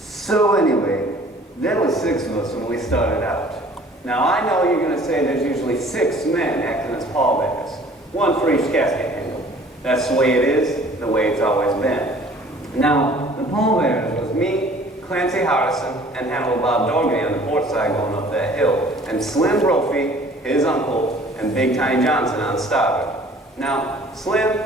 So anyway, there was 6 of us when we started out. Now I know you're going to say there's usually 6 men acting as pallbearers, 1 for each casket handle. That's the way it is, the way it's always been. Now, the pallbearers was me, Clancy Hardison, and Hannibal Bob Dorgan on the port side going up that hill, and Slim Brophy, his uncle, and Big Tiny Johnson on starboard. Now, Slim,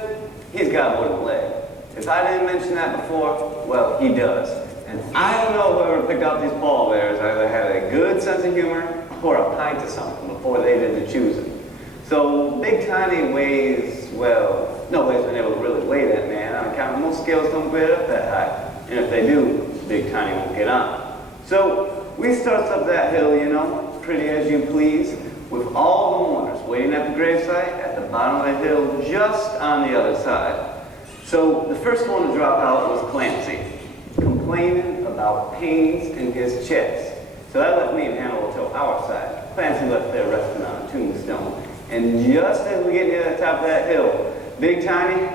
he's got a wooden leg. If I didn't mention that before, well, he does. And I don't know whoever picked out these pallbearers either had a good sense of humor or a pint of something before they did the choosing. So Big Tiny weighs, well, nobody's been able to really weigh that man on account of most scales don't get up that high. And if they do, Big Tiny won't get on. So we starts up that hill, you know, pretty as you please, with all the mourners waiting at the gravesite at the bottom of the hill just on the other side. So the first one to drop out was Clancy, complaining about pains in his chest. So that left me and Hannibal to our side. Clancy left there resting on a tombstone. And just as we get near the top of that hill, Big Tiny,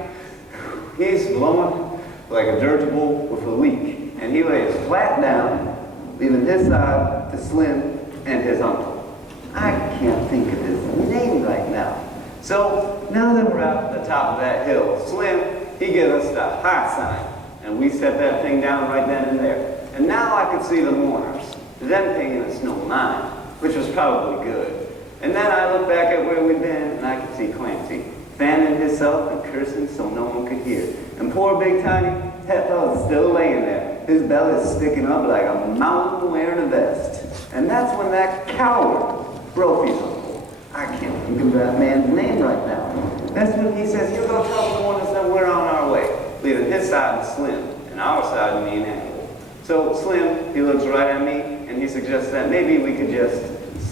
he's blowing like a dirigible with a leak. And he lays flat down, leaving his side to Slim and his uncle. I can't think of his name right now. So now that we're at the top of that hill, Slim, he gives us the high sign. And we set that thing down right then and there. And now I could see the mourners, them paying us no mind, which was probably good. And then I looked back at where we'd been, and I could see Clancy, fanning himself and cursing so no one could hear. And poor Big Tiny, that fella's still laying there. His belly's sticking up like a mountain wearing a vest. And that's when that coward, Brophy's uncle, I can't think of that man's name right now. That's when he says, "You're going to tell the mourners that we're on our way," leaving his side to Slim, and our side to me and Hannibal. So Slim, he looks right at me, and he suggests that maybe we could just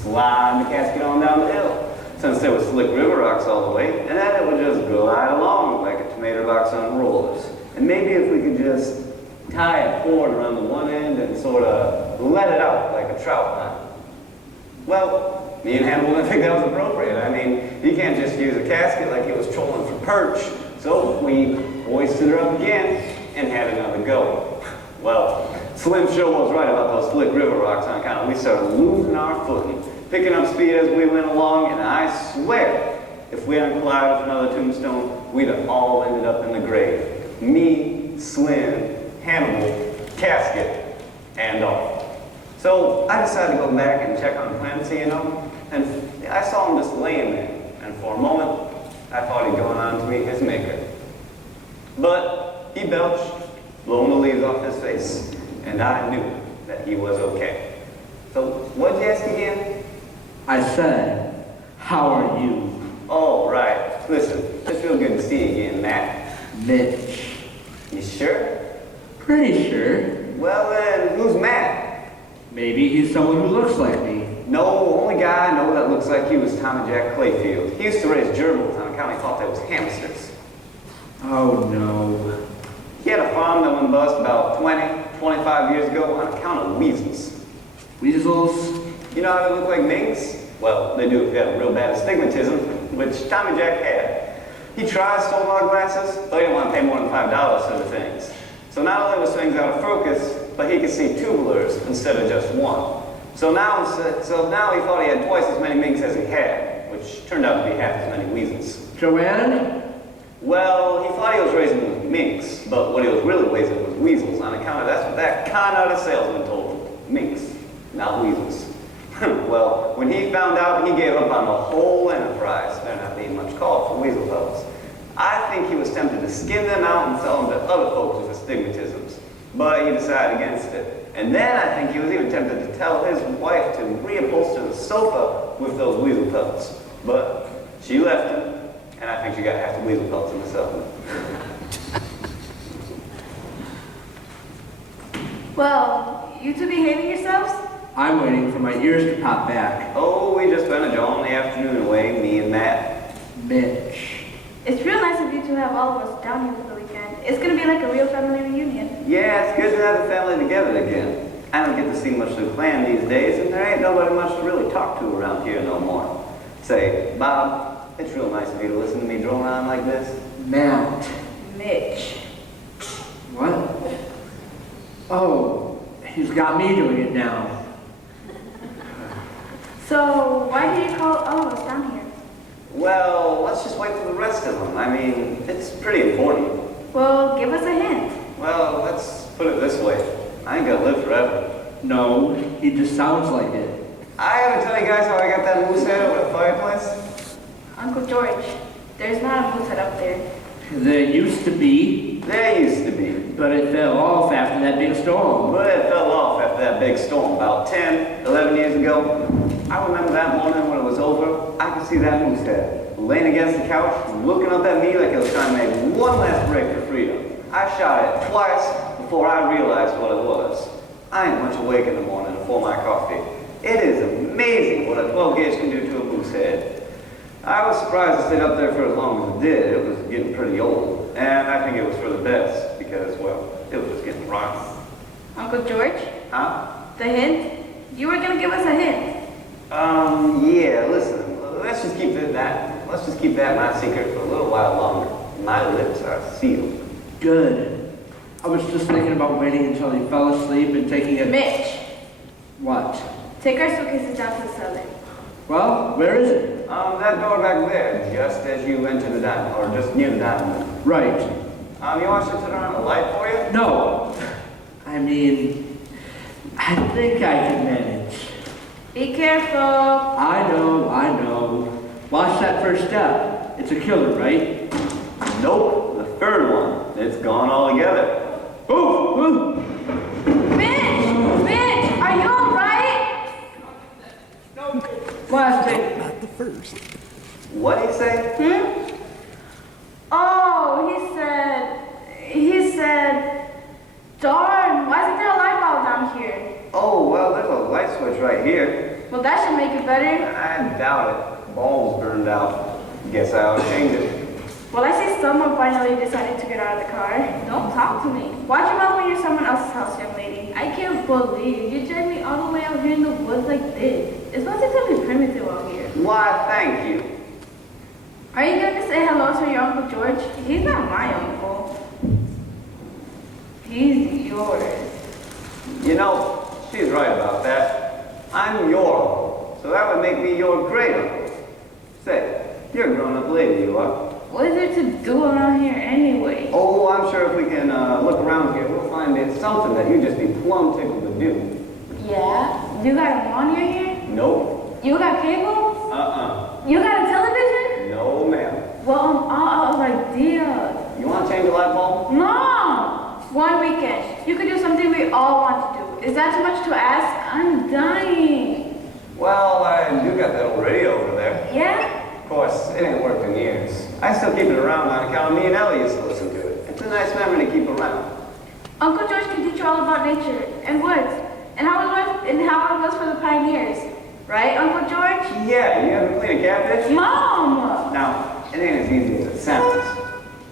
slide the casket on down the hill, since there was slick river rocks all the way, and then it would just glide along like a tomato box on rollers. And maybe if we could just tie a cord around the one end and sort of let it out like a trout line. Well, me and Hannibal didn't think that was appropriate. I mean, you can't just use a casket like he was trolling for perch. So we hoisted her up again and had another go. Well, Slim sure was right about those slick river rocks on account. We started losing our footing, picking up speed as we went along, and I swear, if we hadn't collided with another tombstone, we'd have all ended up in the grave. Me, Slim, Hannibal, casket, and all. So I decided to go back and check on Clancy, you know, and I saw him just laying there, and for a moment, I thought he'd gone on to meet his maker. But he belched, blowing the leaves off his face, and I knew that he was okay. So, what'd you ask again? I said, how are you? Oh, right. Listen, it's real good to see you again, Matt. Mitch. You sure? Pretty sure. Well then, who's Matt? Maybe he's someone who looks like me. No, only guy I know that looks like he was Tommy Jack Clayfield. He used to raise gerbils on account he thought they was hamsters. Oh no. He had a farm that went bust about 25 years ago on account of weasels. Weasels? You know how they look like minks? Well, they do if you have real bad astigmatism, which Tommy Jack had. He tried solar glasses, but he didn't want to pay more than $5 for the things. So not only was things out of focus, but he could see tubulars instead of just one. So now he thought he had twice as many minks as he had, which turned out to be half as many weasels. Joanne? Well, he thought he was raising with minks, but what he was really raising was weasels on account of that's what that con-artist salesman told him. Minks, not weasels. Well, when he found out, he gave up on the whole enterprise. There not being much call for weasel fellows. I think he was tempted to skin them out and sell them to other folks with astigmatisms, but he decided against it. And then I think he was even tempted to tell his wife to reupholster the sofa with those weasel pelts. But she left him, and I think she got half the weasel pelts in the settlement. Well, you two behaving yourselves? I'm waiting for my ears to pop back. Oh, we just spent a jolly afternoon away, me and Matt. Mitch. It's real nice of you to have all of us down here for the weekend. It's going to be like a real family reunion. Yeah, it's good to have the family together again. I don't get to see much of the clan these days, and there ain't nobody much to really talk to around here no more. Say, Bob, it's real nice of you to listen to me drone on like this. Matt. Mitch. What? Oh, he's got me doing it now. So, why did you call all of us down here? Well, let's just wait for the rest of them. I mean, it's pretty important. Well, give us a hint. Well, let's put it this way. I ain't gonna live forever. No, he just sounds like it. I gotta tell you guys how I got that moose head over the fireplace. Uncle George, there's not a moose head up there. There used to be, There used to be. but it fell off after that big storm. But it fell off after that big storm about 10, 11 years ago. I remember that morning when it was over, I could see that moose head laying against the couch, looking up at me like it was trying to make one last break for freedom. I shot it twice before I realized what it was. I ain't much awake in the morning before my coffee. It is amazing what a 12 gauge can do to a moose head. I was surprised it stayed up there for as long as it did. It was getting pretty old. And I think it was for the best because, well, it was just getting rotten. Uncle George, Huh? the hint? You were gonna give us a hint. Yeah, listen, let's just keep that my secret for a little while longer. My lips are sealed. Good. I was just thinking about waiting until he fell asleep and taking a... Mitch, What? take our suitcases down to the cellar. Well, where is it? That door back there, just as you enter the dining, or just near the dining room. Right. You want us to turn on the light for you? No. I mean, I think I can manage. Be careful. I know. Watch that first step. It's a killer, right? Nope, the third one. It's gone altogether. Ooh! Mitch, are you alright? Plastic. Not the first. What'd he say? Oh, he said, darn, why isn't there a light bulb down here? Oh, well, there's a light switch right here. Well, that should make it better. I doubt it. Bulb's burned out. Guess I'll change it. Well, I see someone finally decided to get out of the car. Don't talk to me. Watch your mouth when you're someone else's house, young lady. I can't believe you dragged me all the way out here in the woods like this. It's not exactly primitive out here. Why, thank you. Are you going to say hello to your Uncle George? He's not my uncle. He's yours. You know, she's right about that. I'm your uncle, so that would make me your great uncle. Say, you're a grown-up lady, you are. What is there to do around here anyway? Oh, I'm sure if we can look around here, we'll find it something that you'd just be plumb tickled to do. Yeah? You got a monitor here? Nope. You got cable? Uh-uh. You got a television? No, ma'am. Well, I'm all out of ideas. You want to change the light bulb? No! One weekend. You could do something we all want to do. Is that too much to ask? I'm dying. Well, I do got that old radio over there. Yeah? Of course, it ain't worked in years. I still keep it around on account of me and Ellie used to listen to it. It's a nice memory to keep around. Uncle George can teach you all about nature and woods and how it was for the pioneers. Right, Uncle George? Yeah, you ever clean a catfish? Mom! Now, it ain't as easy as it sounds.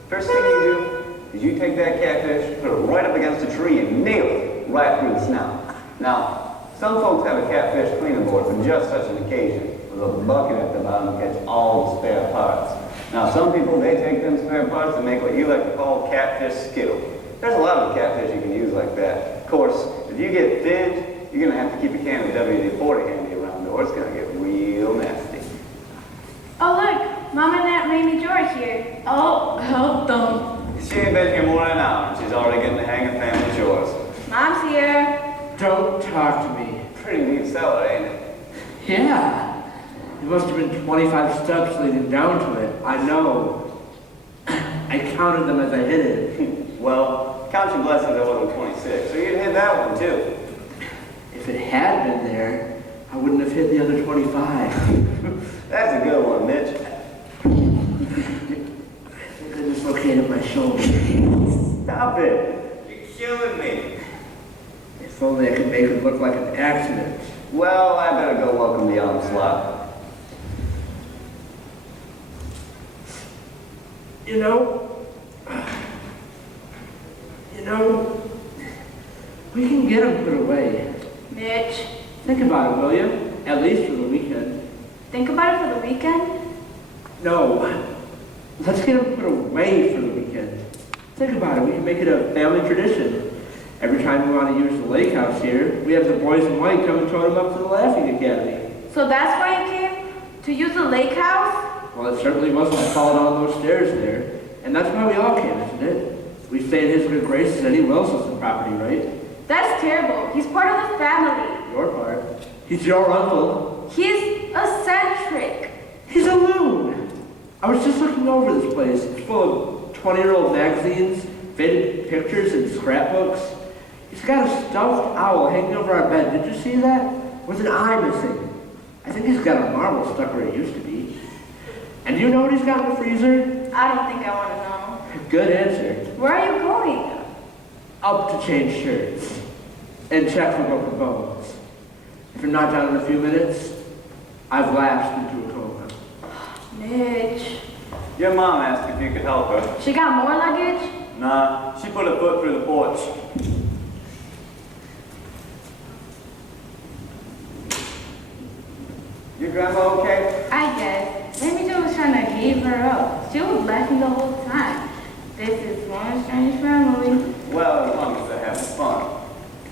First thing you do is you take that catfish, put it right up against a tree, and nail it right through the snout. Now, some folks have a catfish cleaning board for just such an occasion, with a bucket at the bottom to catch all the spare parts. Now, some people, they take them spare parts and make what you like to call catfish skittle. There's a lot of catfish you can use like that. Of course, if you get thinned, you're going to have to keep a can of WD-40 handy around, or it's going to get real nasty. Oh, look. Mom and Aunt Mamie George here. Oh, help them. She ain't been here more than an hour, and she's already getting the hang of family chores. Mom's here. Don't talk to me. Pretty neat cellar, ain't it? Yeah. There must have been 25 steps leading down to it. I know. I counted them as I hit it. Well, count your blessings that wasn't 26, so you'd hit that one too. If it had been there, I wouldn't have hit the other 25. That's a good one, Mitch. I think I dislocated my shoulder. Stop it. You're killing me. If only I could make it look like an accident. Well, I better go welcome the onslaught. You know, we can get him put away. Mitch, Think about it, will you? At least for the weekend. think about it for the weekend. No. Let's get them put away for the weekend. Think about it. We can make it a family tradition. Every time we want to use the lake house here, we have the boys in white come and tow them up to the Laughing Academy. So that's why you came? To use the lake house? Well, it certainly wasn't to fall down those stairs there. And that's why we all came, isn't it? We stay in his good graces and he wills us the property, right? That's terrible. He's part of the family. Your part. He's your uncle. He's eccentric. He's a loon. I was just looking over this place. It's full of 20-year-old magazines, faded pictures, and scrapbooks. He's got a stuffed owl hanging over our bed. Did you see that? With an eye missing. I think he's got a marble stuck where it used to be. And do you know what he's got in the freezer? I don't think I want to know. Good answer. Where are you going? Up to change shirts. And check for broken bones. If you're not down in a few minutes, I've lapsed into a coma. Mitch. Your mom asked if you could help her. She got more luggage? Nah, she put her foot through the porch. Your grandma okay? I guess. Maybe Joe was trying to give her up. She was laughing the whole time. This is one strange family. Well, as long as they're having fun.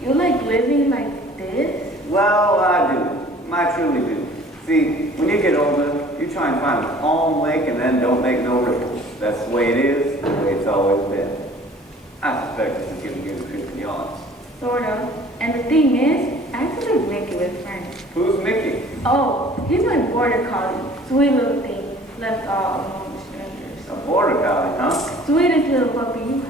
You like living like this? Well, I do. I truly do. See, when you get older, you try and find a calm lake and then don't make no ripples. That's the way it is, the way it's always been. I suspect this is giving you the creepy yawns. Sort of. And the thing is, I actually like Mickey with friends. Who's Mickey? Oh, he's my border collie. Sweet little thing. Left all among strangers. A border collie, huh? Sweetest little puppy.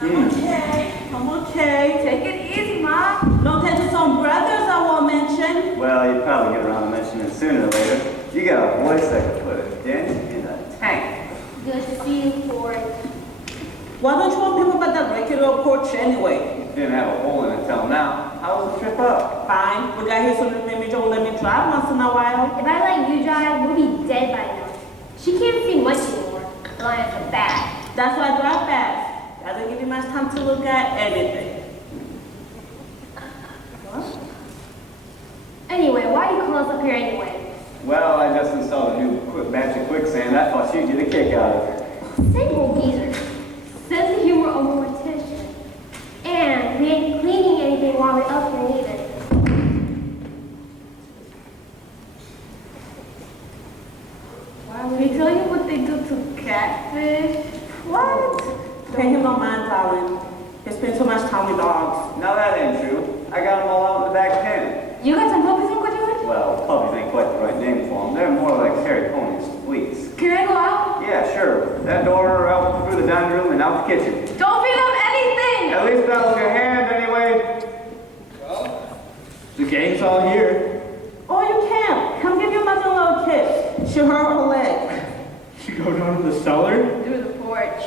I'm okay. I'm okay. Take it easy, Mom. Don't touch some brothers I won't mention. Well, you'd probably get around to mentioning it sooner or later. You got a voice that could put a dent in a tank. Good to see you, Ford. Why don't you want people about that regular porch anyway? Didn't have a hole in it till now. How was the trip up? Fine. We got here so that maybe Joe will let me drive once in a while. If I let you drive, we'll be dead by now. She can't see much anymore. Lions are bad. That's why I drive fast. Doesn't give you much time to look at anything. Anyway, why do you call us up here anyway? Well, I just installed a new batch of quicksand. I thought you'd get a kick out of it. Same old geezer. Sense of humor of a mortician. And we ain't cleaning anything while we're up here either. Why would he tell you what they do to catfish? What? Pay him no mind, darling. He spends so much time with dogs. Now that ain't true. I got them all out in the back pen. You got some puppies in Godwin? Well, puppies ain't quite the right name for them. They're more like hairy ponies, fleas. Can I go out? Yeah, sure. That door out through the dining room and out the kitchen. Don't feed them anything! At least that was your hand anyway. The gang's all here. Oh, you can't. Come give your mother a little kiss. She hurt her leg. You go down to the cellar? Through the porch.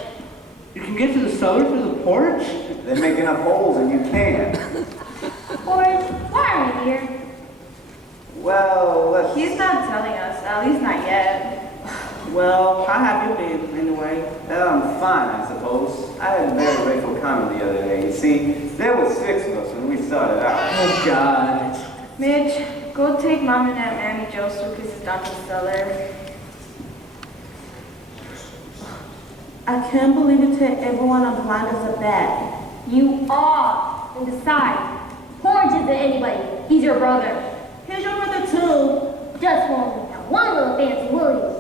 You can get to the cellar through the porch? They're making up holes and you can't. Ford, why are we here? Well, let's... He's not telling us, at least not yet. Well, how have you been, anyway? I'm fine, I suppose. I had a very grateful comment the other day. You see, there was 6 of us when we started out. Oh, God. Mitch, go take Mom and Aunt Mammy Joe's suitcases down to the cellar. I can't believe you take everyone I'm blind as a bat. You are. And decide. Forge isn't anybody. He's your brother. Here's your brother, too. Just won't that one little fancy Williams.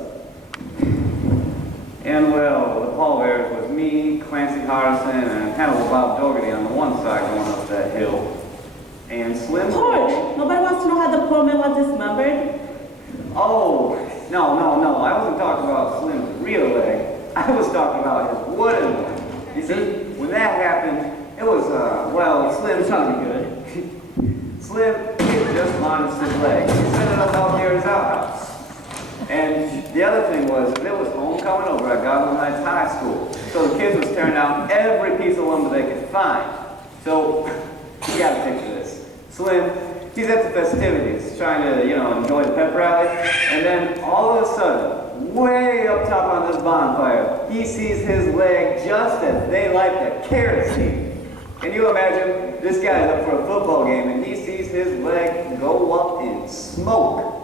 And well, the pallbearers was me, Clancy Hardison, and Hannibal Bob Dougherty on the one side going up that hill. And Slim... George, nobody wants to know how the poor man was dismembered. Oh, no. I wasn't talking about Slim's real leg. I was talking about his wooden one. You see, when that happened, it was, Slim... This ought to be good. Slim, he just launched his leg. He set it up out near his outhouse. And the other thing was, there was homecoming over at Godwin High School. So the kids was tearing down every piece of lumber they could find. So, you gotta picture this. Slim, he's at the festivities, trying to, enjoy the pep rally. And then, all of a sudden, way up top on this bonfire, he sees his leg just as they light the kerosene. Can you imagine? this guy's up for a football game and he sees his leg go up in smoke.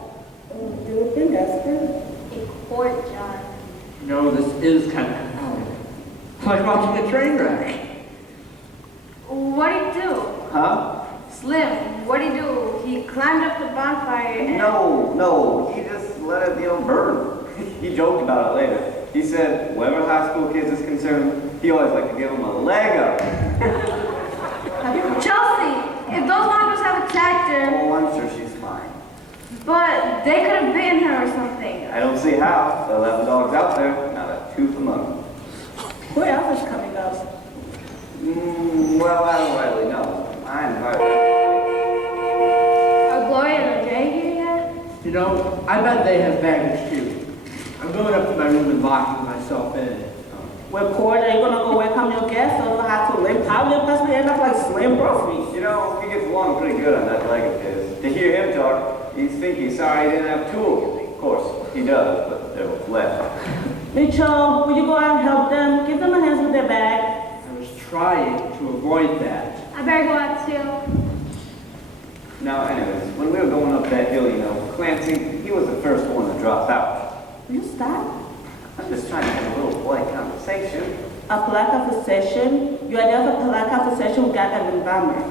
Do you think that's good? A court, John. No, this is kind of like watching a train wreck. What'd he do? Huh? Slim, what'd he do? He climbed up the bonfire and... No, he just let it, burn. He joked about it later. He said, wherever high school kids is concerned, he always like to give them a leg up. Chelsea, if those monsters have attacked her, Oh, I'm sure she's fine. but they could have bitten her or something. I don't see how. The 11 dogs out there, not a tooth among them. Where else is coming up? Well, I don't really know. I invited. Are Gloria and Jay here yet? You know, I bet they have baggage too. I'm going up to my room and locking myself in. Well, Court, are you gonna go welcome your guests or have to limp? How will possibly end up like Slim Brophy? You know, he gets along pretty good on that leg of his. To hear him talk, you'd think he's sorry he didn't have tools. Of course, he does, but they're what's left. Mitchell, will you go out and help them? Give them a hand with their bag. I was trying to avoid that. I better go out too. Now, anyways, when we were going up that hill, you know, Clancy, he was the first one to drop out. Will you stop? I'm just trying to have a little polite conversation. A polite conversation? You are there for polite conversation with Godwin and Bomber.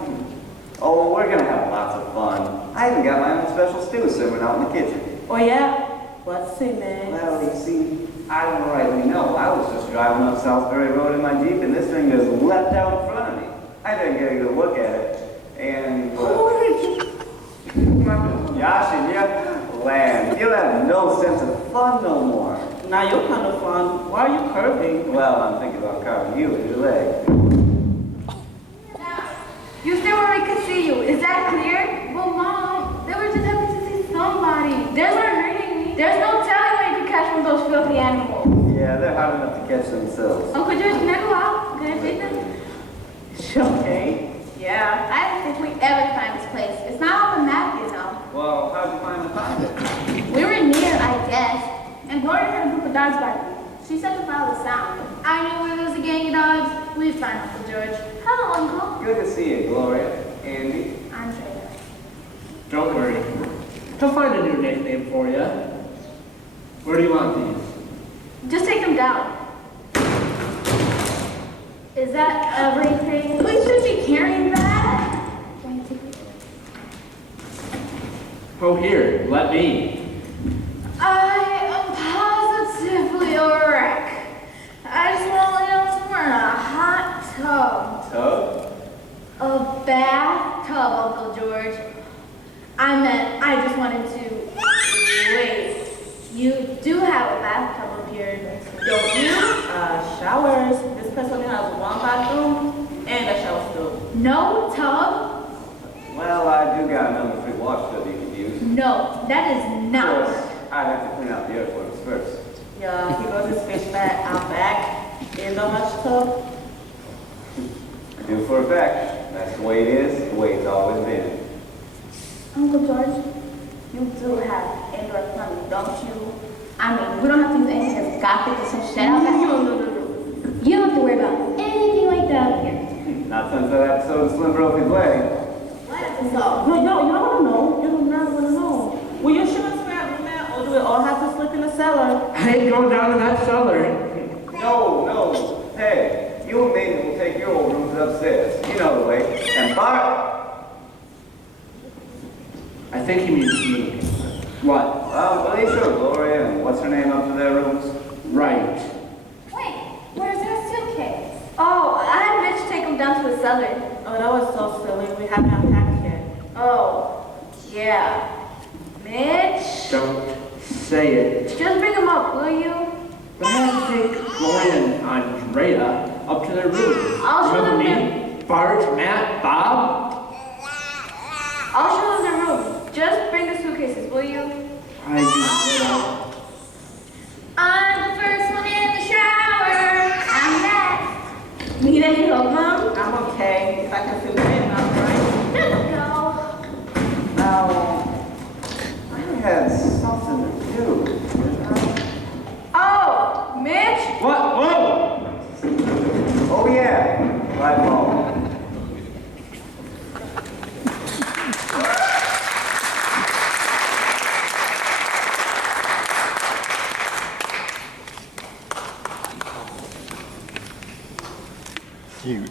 Oh, we're gonna have lots of fun. I even got my own special stew simmering out in the kitchen. Oh yeah? What's in it? Well, you see, I don't rightly know. I was just driving up Southbury Road in my Jeep, and this thing just leapt out in front of me. I didn't get a good look at it, and Josh and you, land, you have no sense of fun no more. Now you're kind of fun. Why are you curving? Well, I'm thinking about carving you with your leg. You stay where we can see you. Is that clear? Well, Mom, they were just happy to see somebody. They weren't hurting me. There's no telling when you can catch one of those filthy animals. Yeah, they're hard enough to catch themselves. Uncle George, can I go out? Can I take them? Okay. Yeah, I don't think we ever find this place. It's not on the map, you know. Well, how'd you find it? We were near, I guess. And Gloria had a group of dogs barking. She said to follow the sound. I knew where there was a gang of dogs. We'd find Uncle George. Hello, Uncle. Good to see you, Gloria. Andy. I'm Trina. Don't worry. I'll find a new nickname for you. Where do you want these? Just take them down. Is that everything? We should be carrying that. Oh, here, let me. I am positively a wreck. I just want to lay down somewhere in a hot tub. Tub? A bathtub, Uncle George. I just wanted to... Wait. You do have a bathtub up here, don't you? Showers. This place only has one bathroom and a shower still. No tub? Well, I do got another free wash tub you can use. No, that is Of not. course, I'd have to clean out the earthworms first. Yeah, he goes his fish back out back in the hot tub. I do for a fact. That's the way it is, the way it's always been. Uncle George, you do have indoor plumbing, don't you? I mean, we don't have to use anything as gothic or some shit out there. No. You don't have to worry about anything like that up here. Not since that episode of Slim broke his leg. What episode? You don't want to know. You do not want to know. Will you show us that room at, or do we all have to slip in the cellar? I ain't going down in that cellar. No. Hey, you and me will take your old rooms upstairs. You know the way. And Bart! I think he means me. What? Well, they showed Gloria and what's her name up to their rooms. Right. Wait, where's our suitcase? Oh, I had Mitch take them down to the cellar. Oh, that was so silly. We haven't unpacked yet. Oh, yeah. Mitch? Don't say it. Just bring them up, will you? But I have to take Gloria and Andrea up to their rooms. I'll show them Remember me? Bart, Matt, Bob? I'll show them their room. Just bring the suitcases, will you? I do. I'm the first one in the shower. I'm next. Need any help, Mom? I'm okay. If I can feel it enough, right? Let's go. Now, I had something to do. didn't I? Oh, Mitch? What? Whoa! Oh yeah, my fault. Cute.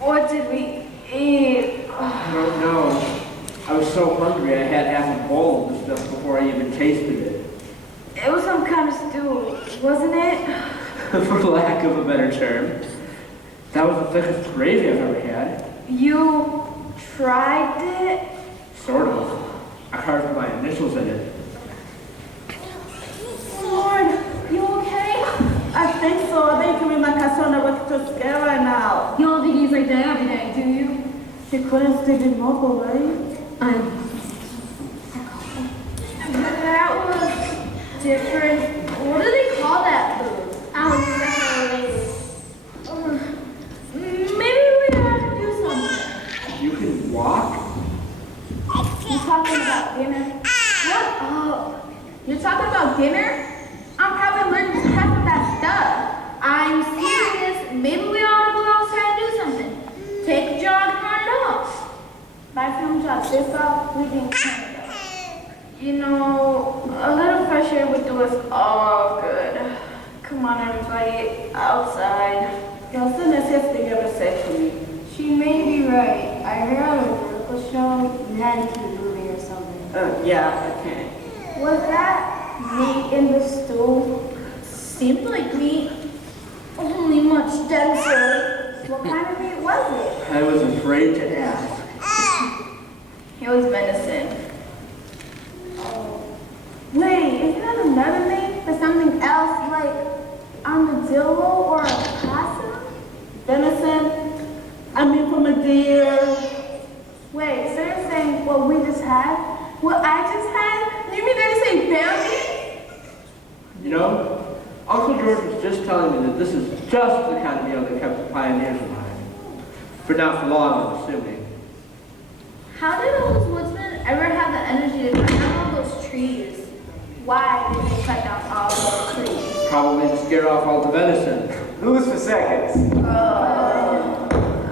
What did we eat? I don't know. I was so hungry I had half a bowl of this stuff before I even tasted it. It was some kind of stew, wasn't it? For lack of a better term. That was the thickest gravy I've ever had. You tried it? Sort of. I carved my initials in it. Lord, you okay? I think so. I think you mean my casona was too scared right now. You don't think he's like that every day, do you? He couldn't sleep in mobile, right? That was different. What do they call that food? I don't know. Maybe we have to do something. You can walk? You talking about dinner? What? Oh, you're talking about dinner? I'm probably allergic to half of that stuff. I'm serious. Maybe we ought to go outside and do something. Take a jog and run it off. By the time we drop this off, we can Canada. You know, a little fresh air would do us all good. Come on, everybody, outside. That's the nicest thing you ever said to me. She may be right. I heard on a vertical show you had to keep moving or something. Yeah, I can. Was that meat in the stew? Seemed like meat, only much denser. What kind of meat was it? I was afraid to ask. It was venison. Wait, isn't that another name for something else like armadillo or a possum? Venison, I mean from a deer. Wait, so you're saying what we just had? What I just had? You mean they're saying bear meat? You know, Uncle George was just telling me that this is just the kind of meal that kept the pioneers alive. For not for long, I'm assuming. How did all those woodsmen ever have the energy to cut down all those trees? Why did they cut down all those trees? Probably to scare off all the venison. Who's for seconds?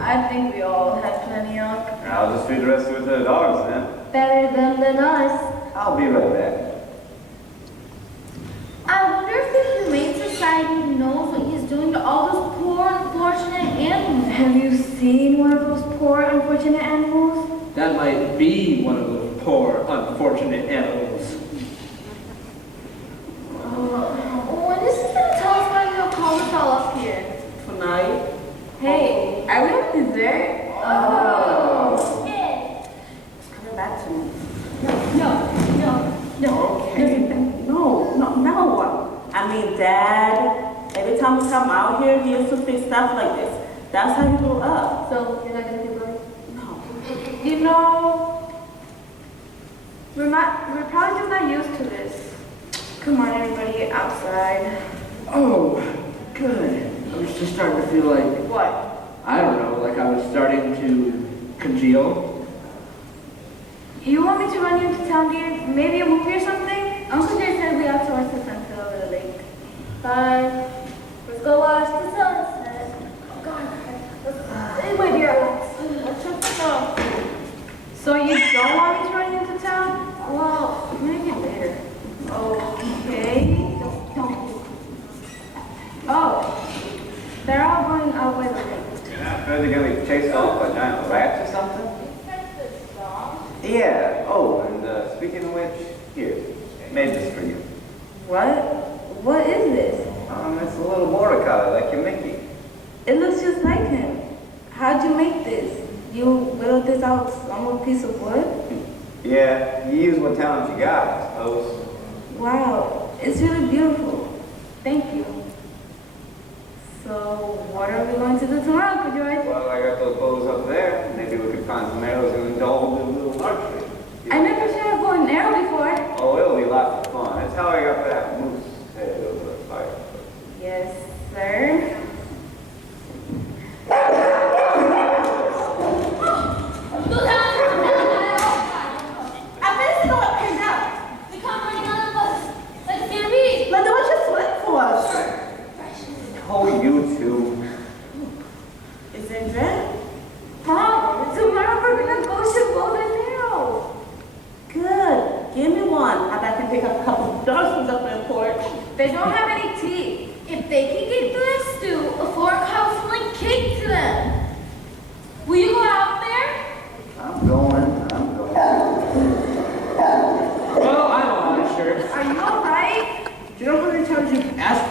I think we all had plenty of. I'll just feed the rest of it to the dogs then. Better them than us. I'll be right back. I wonder if the Humane Society knows what he's doing to all those poor, unfortunate animals. Have you seen one of those poor, unfortunate animals? That might be one of those poor, unfortunate animals. When is he gonna tell us why he'll call us all up here? Tonight. Hey, are we on dessert? Yeah. It's coming back to me. No. No. I mean, Dad, every time we come out here, he used to fix stuff like this. That's how he grew up. So you're not gonna do it? No. You know, we're probably just not used to this. Come on, everybody, outside. Oh, good. I was just starting to feel like, What? I don't know, like I was starting to congeal. You want me to run you into town, dear? Maybe a movie or something? Uncle Jay said we have to watch the sunset over the lake. Bye. Let's go watch the sunset. Oh God. Anyway, dear, let's just go. So you don't want me to run you into town? Well, maybe later. Okay. Don't. Oh, they're all going out by the lake. You're not afraid they're gonna be chased off by giant rats or something? Yeah. Oh, and speaking of which, here, made this for you. What? What is this? It's a little border collie like your Mickey. It looks just like him. How'd you make this? You whittled this out on a piece of wood? Yeah, you use what talent you got, I suppose. Wow, it's really beautiful. Thank you. So, what are we going to do tomorrow, Uncle George? Well, I got those bows up there. Maybe we could find some arrows and indulge in a little archery. I never shot a bow and arrow before. Oh, it'll be lots of fun. That's how I got that moose head over the fire. Yes, sir. I bet it's going pinned up. They come running out of us. Like a stampede. Linda, what you sweating for us? Oh, you two. Is it red? Mom, tomorrow we're gonna go shoot bow and arrow. Good. Give me one. I bet I can pick up a couple of dogs from the front porch. They don't have any teeth.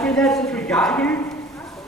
hear that since we got here?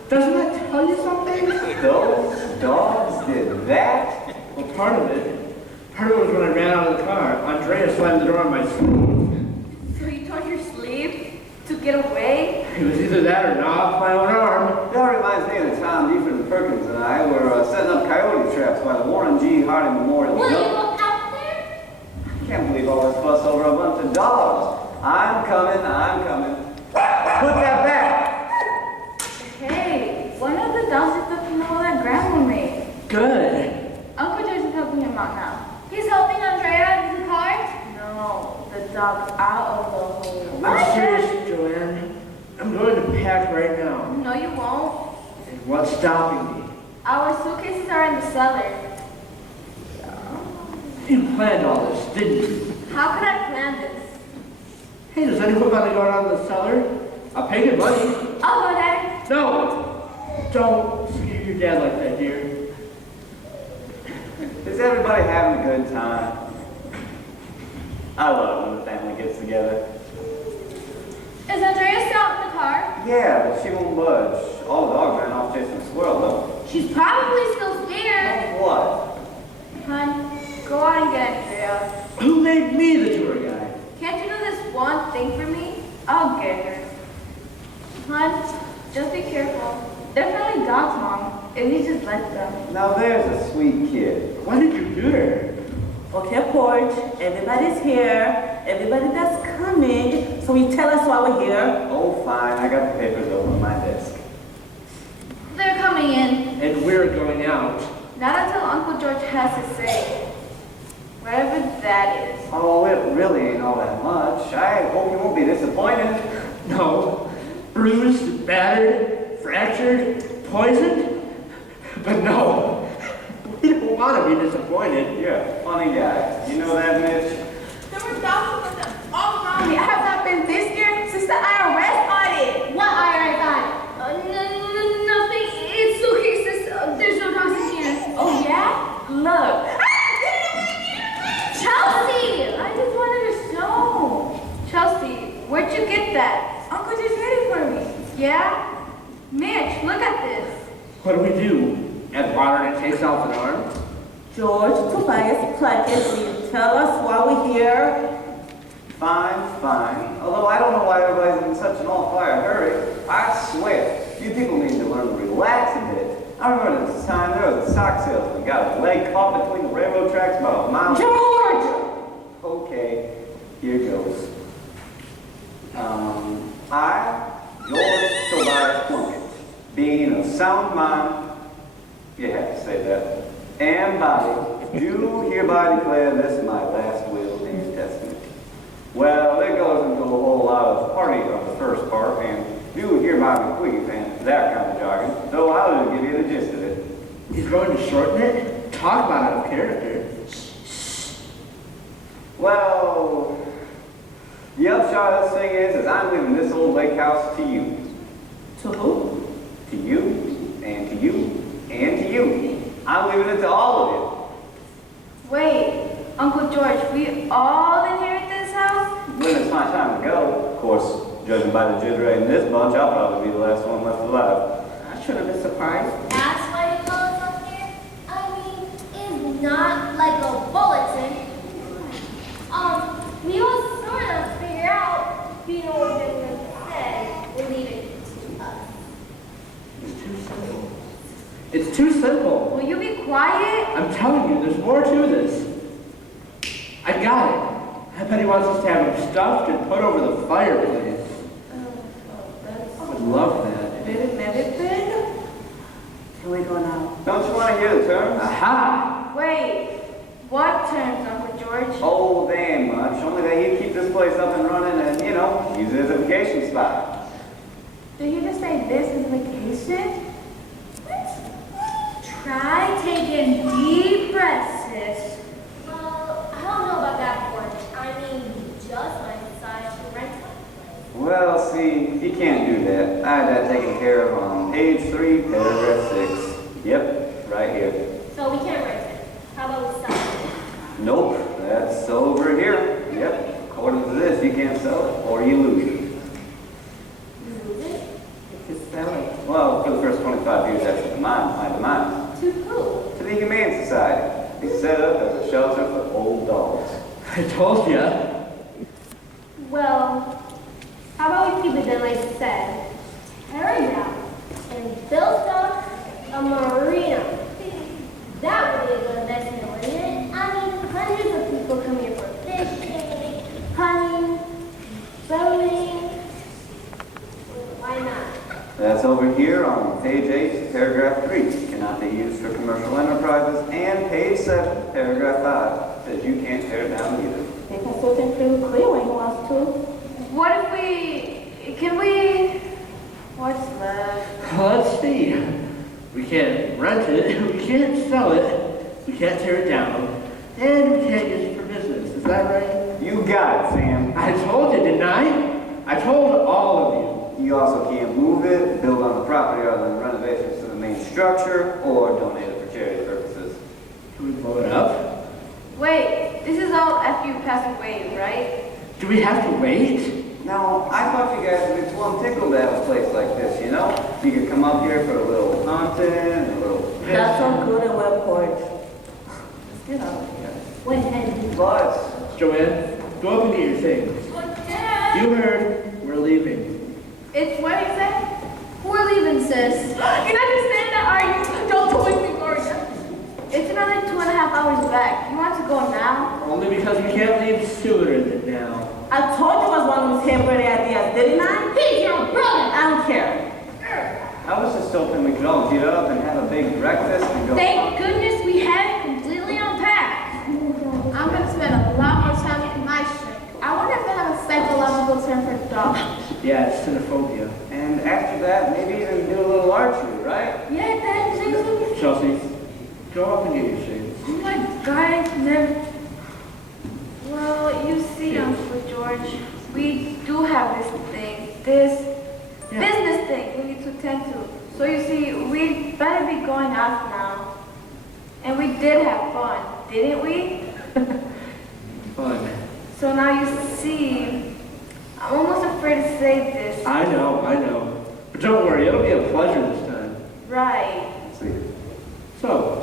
Doesn't that tell you something? Those dogs did that? Well, part of it. Part of it was when I ran out of the car. Andrea slammed the door on my sleeve. So you tore your sleeve to get away? It was either that or gnaw off my own arm. That reminds me of the time Buford Perkins and I were setting up coyote traps by the Warren G. Harding Memorial. Will you look out there? I can't believe all this fuss over a bunch of dogs. I'm coming, I'm coming. Put that back! Hey, one of the dogs is the funeral that Grandma made. Good. Uncle George is helping him out now. He's helping Andrea out of the car? No, the dog's out of the hole. I'm serious, Joanne. I'm going to pack right now. No, you won't. And what's stopping me? Our suitcases are in the cellar. You planned all this, didn't you? How could I plan this? Hey, does anyone want to go down to the cellar? I'll pay good money. I'll go there. No! Don't scare your dad like that, dear. Is everybody having a good time? I love it when the family gets together. Is Andrea still out in the car? Yeah, but she won't budge. All the dogs ran off chasing a squirrel, though. She's probably still scared. Of what? Hon, go out and get Andrea. Who made me the tour guide? Can't you do this one thing for me? I'll get her. Hon, just be careful. They're friendly dogs, Mom, if you just let them. Now there's a sweet kid. What did you do to her? Okay, Porch, everybody's here. Everybody that's coming. So you tell us why we're here. Oh, fine. I got the papers over on my desk. They're coming in. And we're going out. Not until Uncle George has his say. Whatever that is. Oh, it really ain't all that much. I hope you won't be disappointed. No. Bruised, battered, fractured, poisoned? But no. We don't want to be disappointed. You're a funny guy. You know that, Mitch? There were thousands of them all around me. I have not been this scared since the IRS audit. What IRS audit? Nothing. It's suitcases. There's no dogs in here. Oh, yeah? Look. Chelsea! I just wanted to show. Chelsea, where'd you get that? Uncle just made it for me. Yeah? Mitch, look at this. What do we do? Add water and it takes off an arm? George, Tobias Plunkett, will you tell us why we're here? Fine, fine. Although I don't know why everybody's in such an all-fire hurry. I swear, you people need to learn to relax a bit. I remember this time there was a sock salesman got his leg caught between the railroad tracks about a mile. George! Okay, here goes. I, George Tobias Plunkett, being of sound mind, you have to say that, and body, do hereby declare this my last will and testament. Well, it goes into a whole lot of party on the first part, and do hereby bequeath, and that kind of jargon, so I'll just give you the gist of it. He's going to shorten it? Talk about out of character. Well, the upshot of this thing is I'm leaving this old lake house to you. To who? To you, and to you, and to you. I'm leaving it to all of Wait, Uncle George, we all inherit this house? you. When it's my time to go, of course, judging by the jizz rate in this bunch, I'll probably be the last one left alive. I shouldn't have been surprised. That's why you call us up here? I mean, it's not like a bulletin. We all sort of figure out, you know what they're going to say. We'll leave it to us. It's too simple. It's too simple. Will you be quiet? I'm telling you, there's more to this. I got it. I bet he wants us to have him stuffed and put over the fireplace. I would love that. Can we go now? Don't you want to hear the terms? Aha! Wait, what terms, Uncle George? Oh, damn much. Only that he'd keep this place up and running and, you know, use it as a vacation spot. Did you just say this is vacation? Try taking deep breaths, sis. Well, I don't know about that one. I mean, you just might decide to rent someplace. Well, see, he can't do that. I had that taken care of on page 3, paragraph 6. Yep, right here. So we can't rent it. How about we sell it? Nope, that's over here. Yep, according to this, you can't sell it or you lose it. Lose it? 25 years after my demise. To who? To the Humane Society. It's set up as a shelter for old dogs. I told ya. Well, how about we keep it then like you said? Tear it down and build up a marina. That would be a good investment, wouldn't it? I mean, hundreds of people come here for fishing, hunting, boating. Why not? That's over here on page 8, paragraph 3. Cannot be used for commercial enterprises. And page 7, paragraph 5, says you can't tear it down either. They can still think pretty clear when he wants to. What if what's left? Let's see. We can't rent it, we can't sell it, we can't tear it down, and we can't use it for business. Is that right? You got it, Sam. I told you, didn't I? I told all of you. You also can't move it, build on the property other than renovations to the main structure, or donate it for charity purposes. Can we blow it up? Wait, this is all after you pass away, right? Do we have to wait? Now, I thought you guys would be plumb tickled to have a place like this, you know? You could come up here for a little hunting, a little That's all good and well, Porch. You know. When and But Joanne, go up and get your things. You heard, we're leaving. It's what he said? we're leaving, sis. You're not gonna stand there, are you? Don't tell me, Gloria. It's another 2.5 hours back. You want to go now? Only because we can't leave sooner than now. I told you I was one of his temporary ideas, didn't I? He's your brother. I don't care. I was just hoping we could all get up and have a big breakfast and go. Thank goodness we have it completely unpacked. I'm gonna spend a lot more time with my shrink. I wonder if they have a psychological term for dogs. Yeah, it's xenophobia. And after that, maybe even do a little archery, right? Yeah, that's Chelsea, go up and get your things. Oh my God, I've never. Well, you see, Uncle George, we do have this business thing we need to tend to. So you see, we better be going out now. And we did have fun, didn't we? Fun. So now you see, I'm almost afraid to say this. I know. But don't worry, it'll be a pleasure this time. Right. Let's see. So,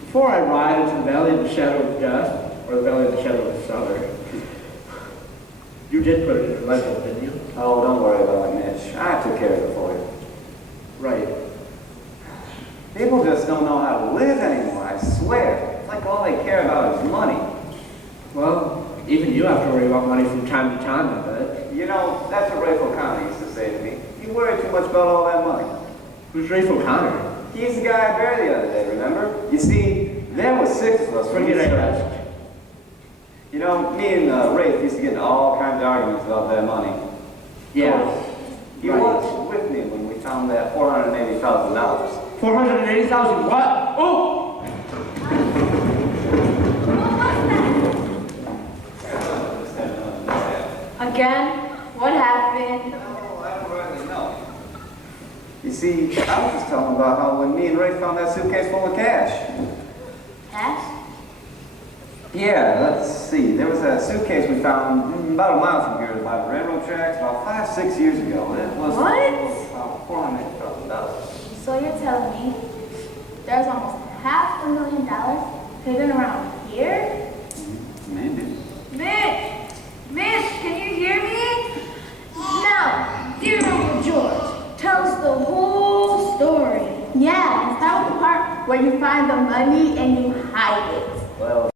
before I ride into the valley of the shadow of death, or the valley of the shadow of summer, you did put it in your legend, didn't you? Oh, don't worry about it, Mitch. I took care of it for you. Right. People just don't know how to live anymore, I swear. It's like all they care about is money. Well, even you have to worry about money from time to time, I bet. You know, that's what Rayful Connor used to say to me. You worry too much about all that money. Who's Rayful Connor? He's the guy I buried the other day, remember? You see, there was 6 of us when we Forget I started. asked. You know, me and Rafe used to get into all kinds of arguments about that money. Yeah. He Right. was with me when we found that $480,000. 480,000 what? Oh! Again, what happened? Oh, I don't really know. You see, I was just talking about how when me and Ray found that suitcase full of cash. Cash? Yeah, let's see. There was a suitcase we found about a mile from here by the railroad tracks about 5-6 years ago. It was about $480,000. So you're telling me there's almost $500,000 hidden around here? Maybe. Mitch, can you hear me? Now, dear Uncle George, tell us the whole story. Yeah, and start with the part where you find the money and you hide it. Well,